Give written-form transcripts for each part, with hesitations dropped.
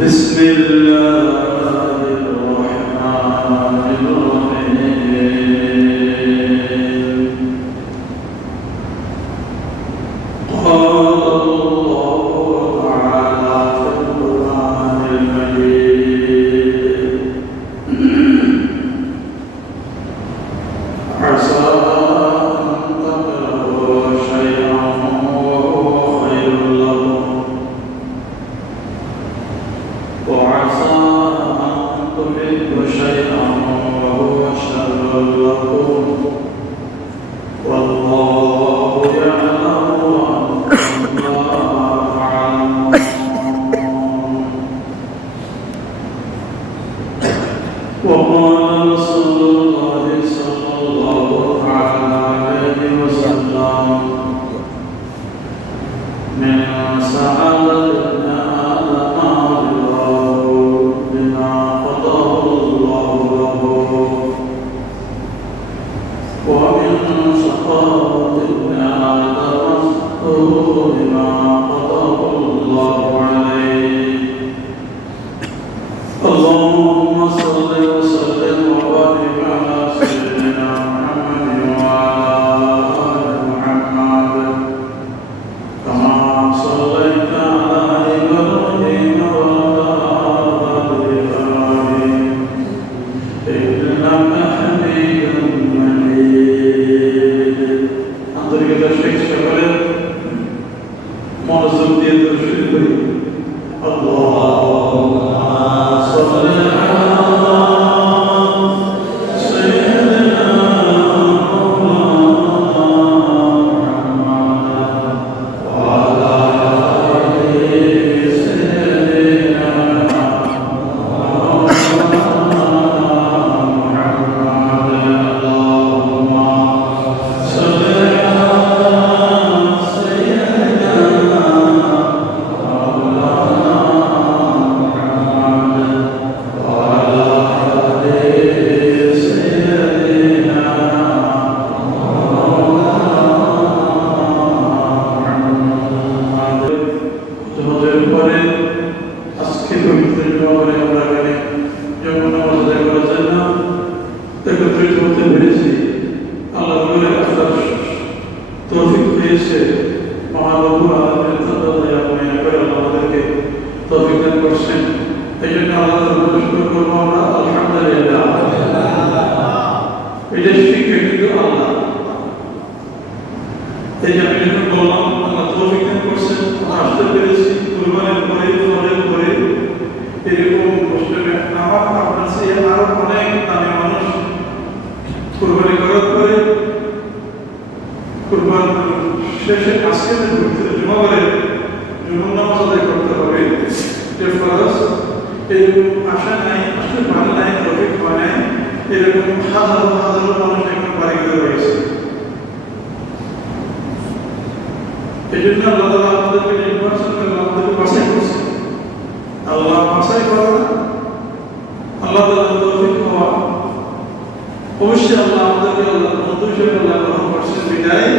بسم الله الرحمن الرحيم قال الله تعالى في القرآن المجيد عسى أن تكرهوا شيئا وهو خير لكم وعسى أن تحبوا شيئا وهو شر لكم والله يعلم وأنتم لا تعلمون وقال رسول الله صلى الله عليه وسلم من سأل ابن آدم رضاه بما قضاه الله له ومن سخط ابن آدم سخطه بما قضاه الله عليه اللهم صل وسلم وبارك على سيدنا محمد وعلى آل محمد كما صليت على إبراهيم وعلى آل إبراهيم إنك حميد مجيد আন্তরিক দর্শক সকলের মনোযোগ দিয়ে দর্শক করি আল্লাহুম্মা সাল্লি আলা সাইয়্যিদিনা মুহাম্মাদ ওয়া আলা আলি সাইয়্যিদিনা মুহাম্মাদ আল্লাহুম্মা সাল্লি আলা সাইয়্যিদিনা শেষে আজকে জুমাবারে জুমার নামাজ আদায় করতে হবে যে ফরজ এরকম আশা নাই আসলে ভালো নাই তৌফিক হয় নাই এরকম হাজারো হাজারো মানুষ এখন বাড়ি করে রয়েছে এই জন্য আল্লাহ তাআলা আমাদেরকে নির্বাচন করে আমাদেরকে বাছাই করছে আল্লাহ বাছাই করা আল্লাহ তাআলা তৌফিক হওয়া অবশ্যই আল্লাহ আমাদেরকে আল্লাহ বন্ধু হিসেবে আল্লাহ গ্রহণ করছেন বিদায়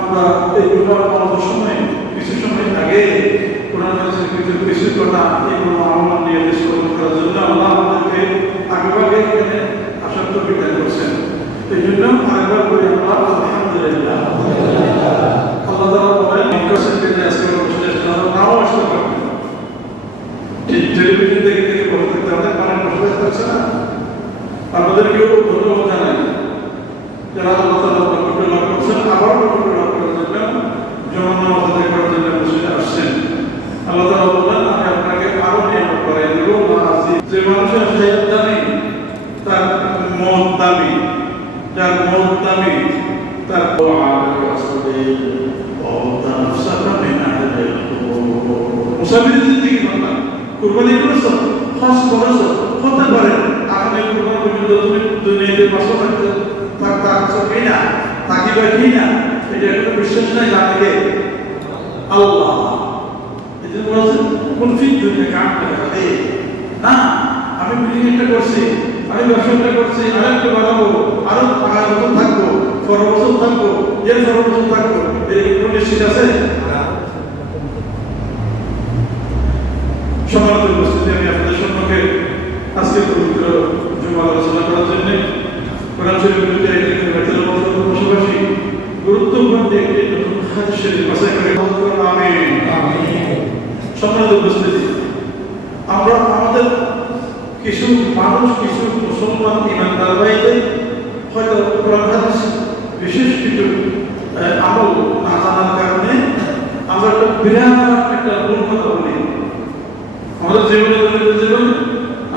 আমরা এই জুমার নামাজের সময় কিছু সময় আগে কোরআন হাদিসের কিছু কথা এগুলো আমল নিয়ে ডিসকাস করার জন্য আল্লাহ আমাদেরকে আগেভাগে এখানে আসার তৌফিক দান করছেন এই জন্য আরেকবার বলি আমরা আলহামদুলিল্লাহ আল্লাহ তাআলা বলেন নিকাশের দিনে আজকে অনুষ্ঠানের নাও আসতে পারবেন টেলিভিশন দেখে বলতে থাকতে আমাদের কারণ বসে থাকছে না আপনাদেরকেও ধন্যবাদ জানাই যারা আল্লাহ তাআলা বরকত লাভ করছেন আবার বরকত লাভ করার জন্য জমান নামাজ আদায় করার জন্য বসে আসছেন আল্লাহ তাআলা বলেন আমি আপনাকে আরো নিয়ামত করাই দেব যে মানুষের হায়াত দামি তার মত দামি যার মত দামি তার মুসাফির জিন্দেগি বান্দা কুরবানি করেছো হজ করেছো হতে পারে আপনি কুরবানি পর্যন্ত তুমি দুনিয়াতে বাসা থাকতে থাকছো কিনা থাকিবা কিনা এটা কোনো বিশ্বাস নাই জানবে আল্লাহ এটা বলছেন কোন ফিট দুনিয়া কাম করে না আমি বিল্ডিং একটা করছি আমি ব্যবসাটা করছি আরেকটা বাড়াবো আরো 5 বছর থাকবো 12 বছর থাকবো এর 12 বছর থাকবো এর কোনো নিশ্চিত আছে সমান্তরাল উপস্থিতি, আমি আপনাদের সম্মুখে আজকে পবিত্র জুমার আলোচনা করার জন্য কোরআন শরীফের পাশাপাশি গুরুত্বপূর্ণ একটি নতুন হাদিস শরীফ বাছাই করে আমিন। সম্মানিত উপস্থিতি, আমরা আমাদের কিছু মানুষ, কিছু মুসলমান ইমানদার ভাইদের হয়তো কোরআন হাদিস বিশেষ কিছু আমল না জানার কারণে আমরা একটা বিরাট একটা ভুল কথা বলি। আমাদের জীবনে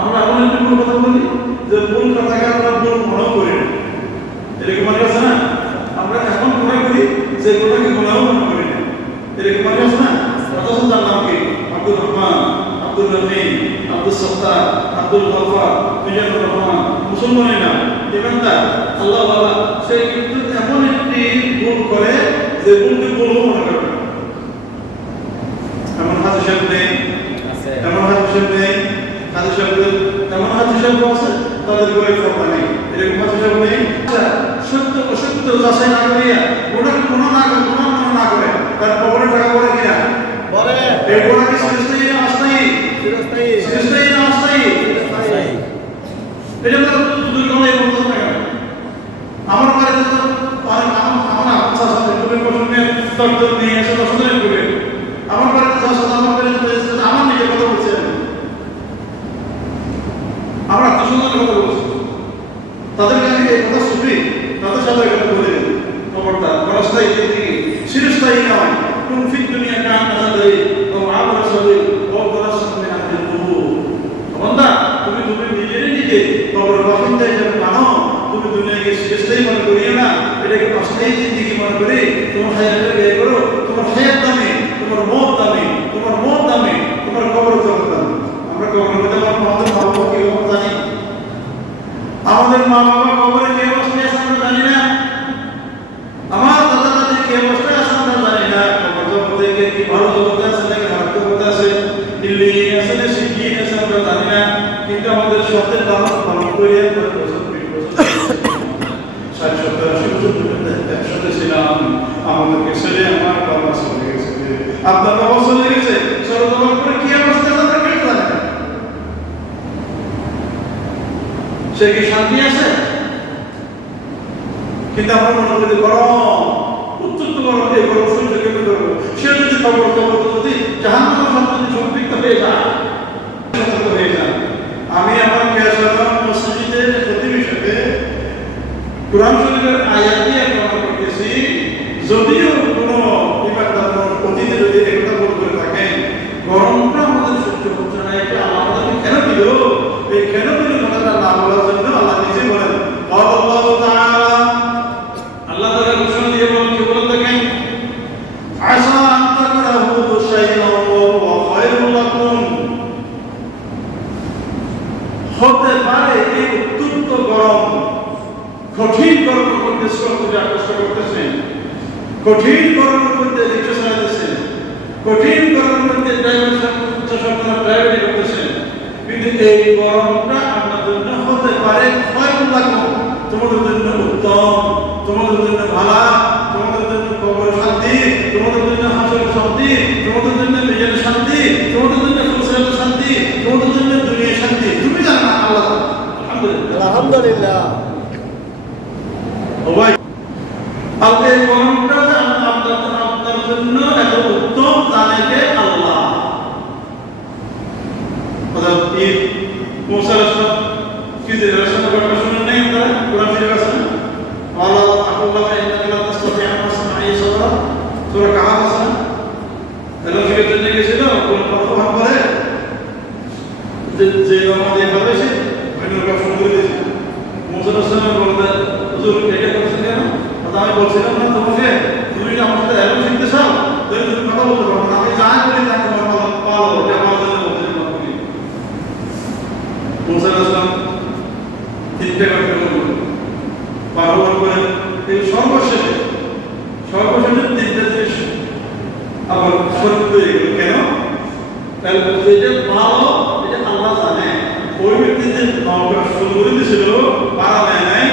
আমরা এমন একটা ভুল কথা বলি যে ভুল কথাকে আমরা ভুল মনেও করি না। এরকম মনে আছে না? আমরা এখন মনে করি যে কথাকে গুনাহও মনে করি না। এরকম মনে আছে না? অথচ তার নাম কি? আব্দুর রহমান, আব্দুল রহিম, আব্দুল সত্তার, আব্দুল গফার, মিজানুর রহমান, মুসলমানই না, ইমানদার, আল্লাহ ওয়ালা। সে কিন্তু এমন একটি ভুল করে যে ভুলকে ভুলও মনে করে না। এমন হাদিস নেই, এমন হাদিস নেই, হাদিস এমন হাদিস আছে তাদের করে ফরমান নেই। এরকম হাদিস নেই। সত্য অসত্য যাচাই না করিয়া গুনাহ না করে তার কবরে টাকা পড়ে কিনা বলে এই গোনা কি চিরস্থায়ী না অস্থায়ী? চিরস্থায়ী না অস্থায়ী? এটা তো দুর্গমে বলতে না। আমার বাড়িতে তো আমার আপন সাথে তুমি প্রথমে তর্ক নিয়ে এসে পছন্দ করে আমার বাড়িতে যাওয়ার সাথে আমার বাড়িতে আমার নিজের কথা বলছি, আমরা আত্মসন্ধানের কথা বলছি, তাদের কাছে এই কথা শুনি, তাদের সাথে কথা বলে খবরটা অস্থায়ী জিন্দেগি চিরস্থায়ী নয়। কোন ফিট দুনিয়া কান নাজাদারি ও আমল সাদি ও গলাসন মিন আহলিল কুবুর। বান্দা, তুমি নিজে কবর বাসিন্দায় যাবে মানো, তুমি দুনিয়াকে চিরস্থায়ী মনে করিও না, এটাকে অস্থায়ী জিন্দেগি মনে করে তোমার হায়াতের ব্যয় করো। তোমার হায়াত দামি, তোমার মত দামি, তোমার মত দামি, তোমার কবর দামি। আমরা কবরের মধ্যে আমাদের মা বাবা কি অবস্থা জানি? আমাদের মা বাবা কবরে কি অবস্থায় আছে আমরা জানি না। আমার দাদা দাদি কি অবস্থায় আছে আমরা জানি না। কবর জগতে কি ভালো জগতে আছে নাকি খারাপ জগতে আছে, দিল্লি আছে না সিকিম আছে আমরা জানি না। কিন্তু আমাদের সত্যের লালন পালন করে 10 বছর 20 বছর 60 70 80 বছর পর্যন্ত একসাথে ছিলাম। আমাদেরকে ছেড়ে আমার বাবা চলে গেছে, আপনার বাবা চলে গেছে, সরদবার করে কি অবস্থা আছে আমরা কেউ জানি না। সে কি শান্তি আছে? কিন্তু আমরা মনে করি গরম উত্তপ্ত গরম, এই গরম সহ্য কেমন করবো? সে যদি খবর যদি জাহান্নামের সাথে যদি সম্পৃক্ত হয়ে যায়, সতর্ক হয়ে যায়। আমি আমার কেশারাম মসজিদের খতিব হিসেবে কোরআন শরীফের আয়াত দিয়ে প্রমাণ করতেছি, যদিও কোনো ইমানদার অতীতে যদি একথা ভুল করে থাকেন, গরমটা আমাদের সহ্য হচ্ছে না, এটা আমাদেরকে কেন দিল? এই কেন দিল কথাটা না বলার জন্য আল্লাহ নিজে বলেন, আল্লাহু তাআলা, আল্লাহ তাআলা ঘোষণা দিয়ে বলেন, কি বলেন দেখেন, আসা আন তাকরাহু শাইআন ওয়া খায়রুল লাকুম। হতে পারে এই উত্তপ্ত গরম, কঠিন গরমের মধ্যে শ্রমকে আকর্ষণ করতেছেন, কঠিন গরমের মধ্যে রিক্সা চালাতেছেন, কঠিন গরমের মধ্যে ড্রাইভারি করতেছেন, কিন্তু এই গরমটা আপনার জন্য হতে পারে খায়রুল লাকুম, তোমাদের জন্য উত্তম, তোমাদের জন্য ভালো, তোমাদের জন্য কবর শান্তি, তোমাদের জন্য হাসরের শান্তি, তোমাদের জন্য নিজের শান্তি, তোমাদের জন্য ফুলসের শান্তি, তোমাদের জন্য দুনিয়ার শান্তি। তুমি জানো না আল্লাহ। আলহামদুলিল্লাহ, আলহামদুলিল্লাহ। ও ভাই, আপনি গরমটা আপনার জন্য এত উত্তম জানেন আল্লাহ। হযরত ঈদ মুসা আলাইহিস কি যে রাসূলের কথা শুনেন নাই আপনারা? কোরআন শরীফ আছে না? আল্লাহ আল্লাহ ইন্নাকা লা তাসতাতি'উ আন তাসমা'a সাওরা, সূরা কাহাফ আছে না? তাহলে ফিরে জন্য গেছিল কোন কথা বলে যে আমাদের ভাবে সে অন্য কথা শুনতে দিয়েছে। মুসা আলাইহিস বলতে, হুজুর এটা করছেন কেন? আমি বলছিলাম না তোমাকে, তুমি আমার সাথে এমন শিখতে চাও, তাহলে তুমি কথা বলতে পারো না। আমি যা বলি তা তোমার পালো, এটা আমার জন্য বলতে পারি। মুসা আলাইহিস তিনটে কথা বলল, পারবার করে এই সর্বশেষে তিনটে জিনিস আবার সত্য হয়ে গেল। কেন? যেটা ভালো এটা আল্লাহ জানে। ওই ব্যক্তি যে নৌকা শুরু করে দিয়েছিল পারা দেয় নাই,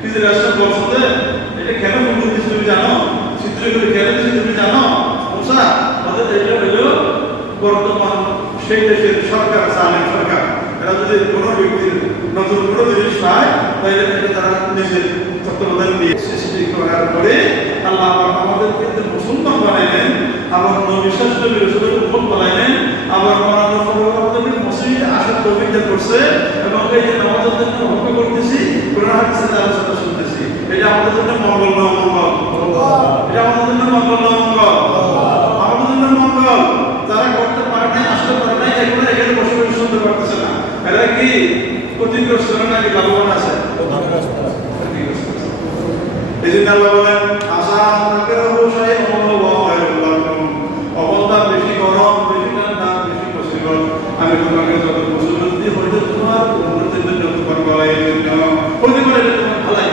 কিছু রাষ্ট্র বলছে এটা কেন শুরু করে দিয়েছিল তুমি জানো? চিত্র করে কেন দিয়েছি তুমি জানো? মুসা, আমাদের এটা হইল বর্তমান সেই দেশের সরকার, জালেম সরকার, এরা যদি কোনো ব্যক্তির নতুন কোনো জিনিস পায় তাহলে এটা তারা নিজের তত্ত্বাবধান দিয়ে সৃষ্টি করার পরে আল্লাহ আমাদেরকে মুসলমান বানাইলেন, আবার নবিশ্বাস নবীর উম্মত বানাইলেন, আবার আমাদেরকে মসজিদে আসার তৌফিক দান করছে এবং এই যে নামাজের জন্য হক করতেছি, কোরআন হাদিসের আলোচনা শুনতেছি, এটা আমাদের জন্য মঙ্গল না অমঙ্গল? এটা আমাদের জন্য মঙ্গল না অমঙ্গল? আমাদের জন্য মঙ্গল। যারা করতে পারে নাই, আসতে পারে নাই, এগুলো এখানে বসে বসে শুনতে পারতেছে না, এরা কি ক্ষতিগ্রস্ত নাকি লাভবান আছে? এই জন্য আল্লাহ বলেন আশা তাকরাহু শাইআন ওয়া খায়রুল লাকুম, অবস্থা বেশি গরম, বেশি ঠান্ডা, বেশি মুসিবত আমি তোমাকে যত মুসিবত দিই হয়তো তোমার উন্নতির জন্য, তোমার ভালোর জন্য হতে পারে, এটা তোমার ভালাই।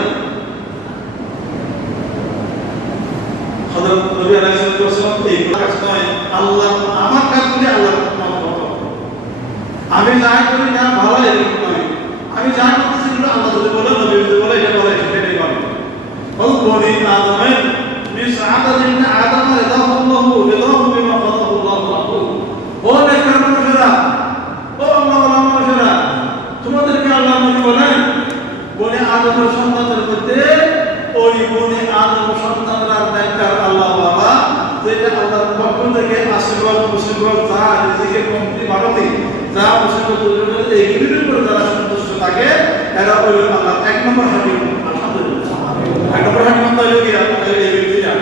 হযরত নবী আলাইহিস সালাম এই কাজ নয়, আল্লাহ আমার কাজগুলি আল্লাহ মত, আমি যা করি না ভালো এরকম নয়, আমি যা করতেছি সেগুলো আল্লাহ যদি বলে, নবী যদি বলে এটা ভালো, সেটাই ভালো। বনি আদমের মিসআদাতিন আদম রাদাহুল্লাহু রাদাহু বিমা ফাদাহুল্লাহু লাহু, ও নেককার মানুষেরা, ও আল্লাহর মানুষেরা, তোমাদেরকে আল্লাহ নবী বলেন বনি আদমের সন্তানদের মধ্যে ওই বনি আদম সন্তানরা নেককার আল্লাহ বাবা, যেটা আল্লাহর পক্ষ থেকে আশীর্বাদ মুসিবত যা রিজিকের কমতি বাড়তি যা মুসিবত দূর করে এইগুলির উপরে যারা সন্তুষ্ট থাকে এরা হলো আল্লাহ এক নম্বর হাকিম। আলহামদুলিল্লাহ, এক নম্বর হাকিম তৈরি গিয়া এই ব্যক্তিরা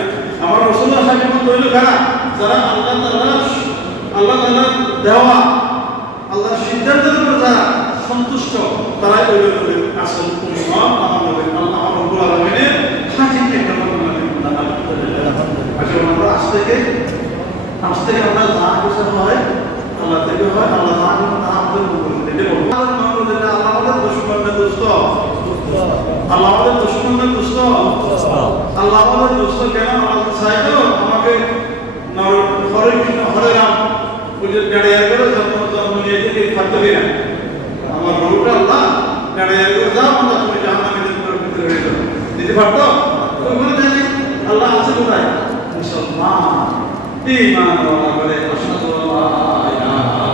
আমার রাসূলুল্লাহ হাকিম তৈরি করা যারা আল্লাহ তাআলা দেওয়া আল্লাহর সিদ্ধান্তের উপর যারা সন্তুষ্ট তারাই হলো আসল উম্মাহ, আমার নবী আল্লাহ রাব্বুল আলামিনের হাকিম এক নম্বর হাকিম। আলহামদুলিল্লাহ, আসলে আমরা আজ থেকে আমরা যা কিছু হয় আল্লাহ থেকে হয়, আল্লাহ যা আমাদের উপর দিতে বলবো। আলহামদুলিল্লাহ, আল্লাহ আমাদের দুশমন না দোস্ত, আল্লাহ আমাদের দুশমন না দোস্ত, আল্লাহ আমাদের দোস্ত কেন? আল্লাহ চাইতো আমাকে হরে কৃষ্ণ হরে রাম বুঝে গাড়িয়া করে জন্ম নিয়ে যেতে থাকতে হবে না, আমার রোগটা আল্লাহ গাড়িয়া করে যাও না, তুমি জাহান্নামের ভিতরে হয়ে যাও, দিতে পারতো? তো বলে জানি আল্লাহ আছে কোথায়? মুসলমান ঈমান ওয়ালা বলে আশহাদু আল্লা ইলাহা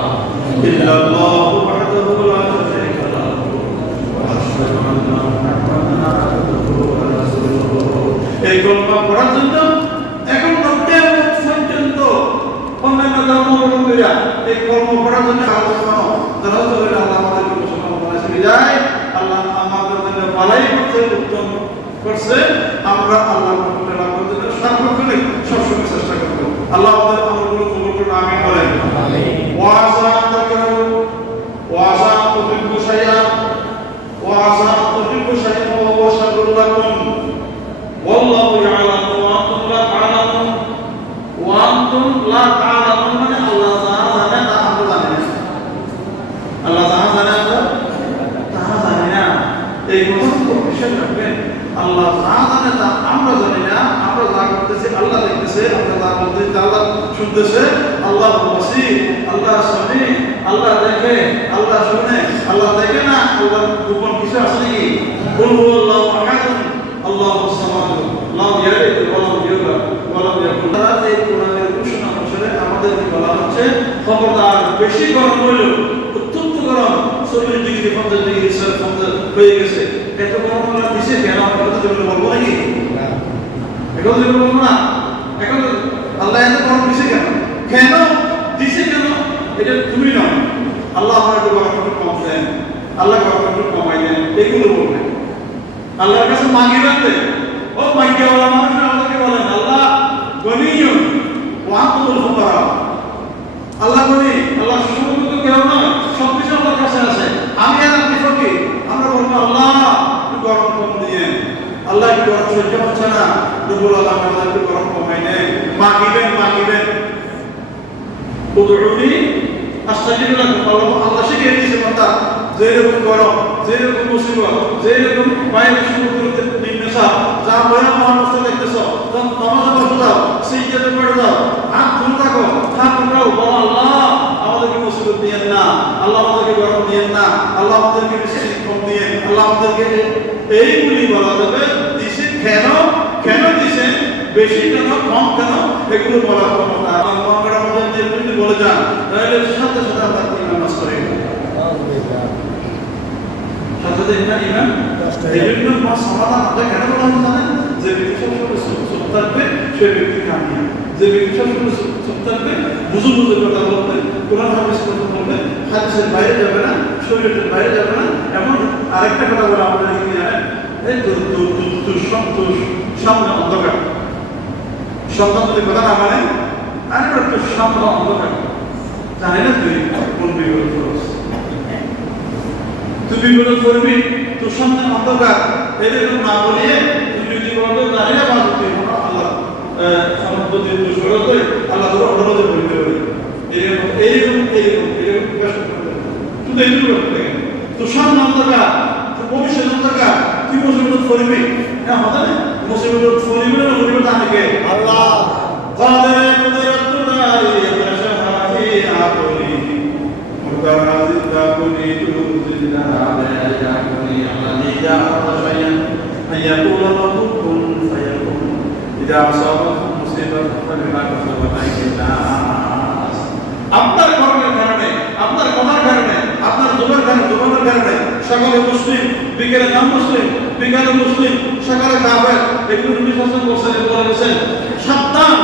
ইল্লাল্লাহু ওয়াহদাহু লা শারীকা লাহু ওয়া আশহাদু আন্না মুহাম্মাদান আবদুহু ওয়া রাসূলুহু। এই কলমা পড়ার জন্য এখন কিয়ামত পর্যন্ত অন্যান্য ধর্মাবলম্বীরা এই কলমা পড়ার জন্য আলোচনা যারা বলে আল্লাহ আমাদেরকে মুসলমান বানাইছে যায়, আল্লাহ আমাদের জন্য ভালাই করতে উত্তম করছে, আমরা আল্লাহর পক্ষে লাভ করতে সর্বক্ষণে সবসময় চেষ্টা করব। আল্লাহ আমাদের আমলগুলো কবুল করুন, আমিন বলেন। আমিন। ওয়া আসা তাকরাহু ওয়া আসা তুহিব্বু শাইআন ওয়া আসা তুহিব্বু শাইআন ওয়া হুয়া শাররুল লাকুম ওয়াল্লাহু ইয়ালামু ওয়া আনতুম লা তা'লামুন, ওয়া আনতুম লা তা'লামুন মানে আল্লাহ জানে না, আমরা জানি না। আল্লাহ জানে আমরা জানি না, এই কথা বিশ্বাস রাখবেন। আল্লাহ জানে না, আমরা জানি না, আমরা যা করতেছি আল্লাহ দেখতেছে, আমরা যা বলতেছি আল্লাহ শুনতেছে। আল্লাহ বাসীর, আল্লাহ সামি, আল্লাহ দেখে, আল্লাহ শুনে, আল্লাহ দেখে না, আল্লাহ গোপন কিছু আছে নাকি? কুল হুয়াল্লাহু আহাদ আল্লাহুস সামাদ লাম ইয়ালিদ ওয়া লাম ইউলাদ ওয়া লাম ইয়াকুল লাহু কুফুওয়ান আহাদ। এই কোরআনের ঘোষণা অনুসারে আমাদেরকে বলা হচ্ছে খবরদার বেশি গরম হইলো, অত্যন্ত গরম 40 ডিগ্রি 50 ডিগ্রি সেলসিয়াস হয়ে গেছে, এত গরম হলে দিছে কেন? আমরা তো বলবো নাকি? এখন যদি বলবো না, এখন আল্লাহ এত গরম দিছে কেন? কেন দিছে কেন? এটা তুমি নয়, আল্লাহ আমার একটু গরম একটু কম দেন, আল্লাহ গরম একটু কমাই দেন, এগুলো বলবেন। আল্লাহর কাছে মাগি রাখবে, ও মাইকিয়াওয়ালা মানুষ আমাদেরকে বলেন আল্লাহ গনিয়ুন ওয়া আনতুল ফুকারা, আল্লাহ গনি, আল্লাহ সুসমুক্ত কেউ নয়, সবকিছু আল্লাহর কাছে আছে, আমি আর আপনি ফকির। আমরা বলবো আল্লাহ একটু গরম কম দিয়ে, আল্লাহ একটু গরম সহ্য হচ্ছে না, রব্বুল আলামিন আল্লাহ একটু গরম কমাই দেন, মাগিবেন। উদউনি আস্তাজিব লাকুম, আল্লাহ শিখিয়ে দিয়েছে বান্দা যেরকম গরম, যেরকম মুসিবত, যেরকম বাইরে সমুদ্রতে নিম্নসা, যা ভয়াবহ অবস্থা দেখতেছ, তখন নামাজে বসে যাও, সিজদাতে পড়ে যাও, হাত ধরে থাকো, হাত উঠাও, বলো আল্লাহ আমাদেরকে মুসিবত দিয়েন না, আল্লাহ আমাদেরকে গরম দিয়েন না, আল্লাহ আমাদেরকে বেশি কম দিয়েন, আল্লাহ আমাদেরকে এইগুলি বলা যাবে। দিছে কেন দিছে, বেশি কেন কম কেন, এগুলো বলার ক্ষমতা মহামের আমাদের বলে যান। তাহলে সাথে সাথে আমরা ইমাম নষ্ট হয়ে গেল। সাথে সাথে ইমাম এই জন্য সমাধান আমরা কেন বলা হয় জানেন? যে ব্যক্তি সবসময় চুপ থাকবে সে ব্যক্তি কামিয়াব। যে ব্যক্তি সবসময় চুপ থাকবে, বুঝু বুঝু কথা বলবে, কোরআন হাদিস কথা বলবে, হাদিসের বাইরে যাবে না, শরীয়তের বাইরে যাবে না। এমন আরেকটা কথা বলে আপনারা কি জানেন? এই তোর সামনে অন্ধকার, সন্তান যদি কথা না মানে আরে তোর সামনে অন্ধকার, জানি না তুই কোন বিপদ করছ, তুই বিপদ করবি, তোর সামনে অন্ধকার, এরকম না বলিয়ে তুই যদি বলো জানি না বাদ তুই আল্লাহ আল্লাহ তোর অনুরোধে বলতে পারি এরকম এইরকম এইরকম এরকম তুই এইটুকু করতে তোর সামনে অন্ধকার, তোর ভবিষ্যৎ অন্ধকার, তুই মুসিবত করবি। হ্যাঁ হতে না মুসিবত করবি না, মুসিবত আনবে আল্লাহ। قادر قدرتنا ليخشاهي عقلي مترازق كني تزلنا على كني الذي جعل شيئا أن يقول له كن فيكون إذا أصابته مصيبة فبما كسبت أيدي الناس। আপনার কর্মের কারণে, আপনার কথার কারণে, আপনার জবানের কারণে সকালে মুসলিম, বিকেলে নাম মুসলিম, বিকালে মুসলিম, সকালে কাফের, এগুলো নবী সাল্লাল্লাহু আলাইহি ওয়াসাল্লাম বলেছেন সাবধান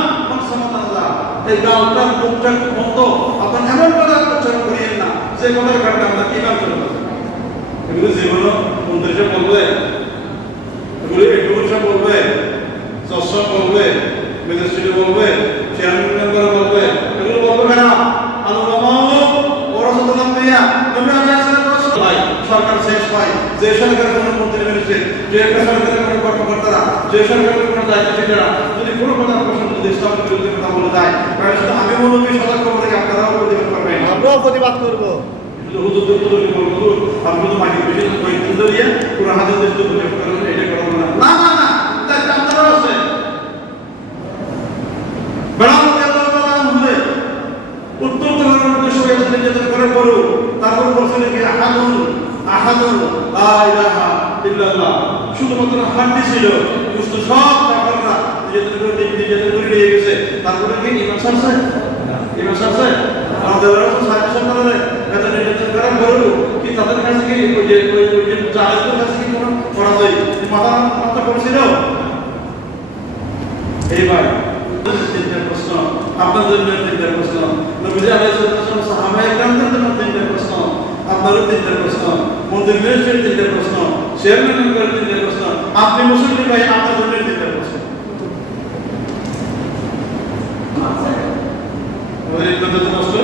এই গালটার মুখটা বন্ধ, আপনার এমন কথা উচ্চারণ করিয়েন না যে কথার কারণে আপনার ইমান চলে যাবে। এগুলো যেগুলো মন্ত্রী সাহেব বলবে, এগুলো এডভোকেট সাহেব বলবে, জজ সাহেব বলবে, ম্যাজিস্ট্রেট বলবে, চেয়ারম্যান মেম্বার বলবে, এগুলো বলবে কেন? সরকার শেষ হয়, যে সরকারের কোনো মন্ত্রী রয়েছে, যে একটা সরকারের কোনো কর্মকর্তারা, যে সরকারের কোনো দায়িত্বশীলরা যদি কোনো কথা প্রশ্ন যদি ইসলামের বিরুদ্ধে কথা বলে যায়, তাহলে শুধু আমি বলবো সতর্ক করে আপনারাও প্রতিবাদ করবেন, আমরাও প্রতিবাদ করবো। হুজুর বলবো আপনি তো মাটি বেশি তো দিয়ে পুরো হাজার দেশ তো প্রতিবাদ করেন, এটা করবো না। না না না, তাই আপনারাও আছে উত্তর ধরনের উদ্দেশ্য নির্যাতন করার পরও তারপর বলছেন কি আহাদুন আহাদুন লা ইলাহা ইল্লাল্লাহ, শুধুমাত্র হাড্ডি ছিল, বুঝতো সব কাফেররা নির্যাতন করে নিয়ে গেছে। তারপরে কি ইমাম সাহেব আমাদের সাহায্য করে এত নির্যাতন করার পরও কি তাদের কাছে কি ওই যে জালেদের কাছে কি কোনো পরাজয় মাথা করেছিল? এইবার তিনটা প্রশ্ন আপনাদের জন্য, তিনটা প্রশ্ন নবী আলাইহিস সালাম সাহাবায়ে কেরামদের জন্য, তিনটা প্রশ্ন আপনারও, তিনটা প্রশ্ন মন্ত্রী মিনিস্টারের, তিনটা প্রশ্ন চেয়ারম্যানের, তিনটা প্রশ্ন আপনি মুসলিম ভাই আপনার জন্য, তিনটা প্রশ্ন। আমাদের ইমান নষ্ট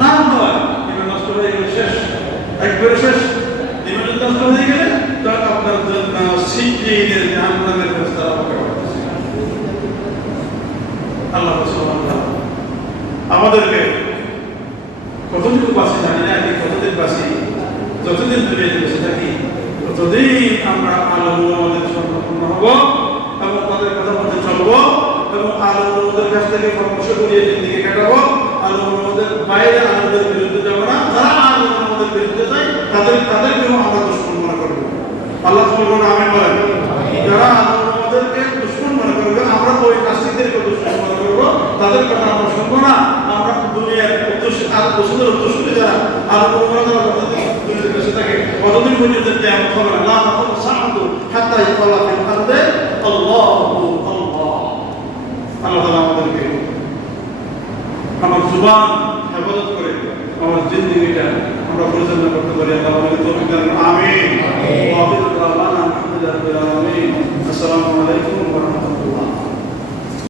না হয়, ইমান নষ্ট হয়ে গেলে শেষ, একবারে শেষ। ইমান নষ্ট হয়ে গেলে তখন আপনার জন্য সিজ্জিনের জাহান্নামের ব্যবস্থা আল্লাহ সুবহানাহু ওয়া তাআলা আমাদেরকে কতদিন বাঁচি জানি না, কতদিন বাঁচি, যতদিন দুনিয়াতে বেঁচে থাকি ততদিন আমরা আলমদের সম্পূর্ণ হব এবং তাদের কথা মধ্যে চলব এবং আলমদের কাছ থেকে পরামর্শ করিয়ে জিন্দিগি কাটাবো। আলমদের বাইরে আলমদের বিরুদ্ধে যাবো না, যারা আলমদের বিরুদ্ধে যায় তাদেরকেও আমরা দুশমন মনে করবো। আল্লাহ সুবহানাহু আমি বলেন যারা আলমদেরকে দুশমন মনে করবে, আমরা ওই নাস্তিকদেরকে দুশমন মনে করবো, তাদের কথা আমরা শুনবো না। আমরা দুনিয়ার উত্তরসূরির উত্তরসূরি যারা আলমরা যারা দুনিয়াতে বেঁচে থাকে কতদিন পর্যন্ত কিয়ামত হবে না, লা তাকুমু সাআতু হাত্তা ইয়াকালা ফিল আরদি আল্লাহু আল্লাহ। আল্লাহ তাআলা আমাদেরকে আমার জুবান হেফাজত করে আমার জিন্দেগিটা আমরা পরিচালনা করতে পারি। আল্লাহ আমাদের তৌফিক দান করুন, আমিন। ওয়া আখিরু দাওয়ানা আলহামদুলিল্লাহি রাব্বিল আলামিন। আসসালামু আলাইকুম ওয়া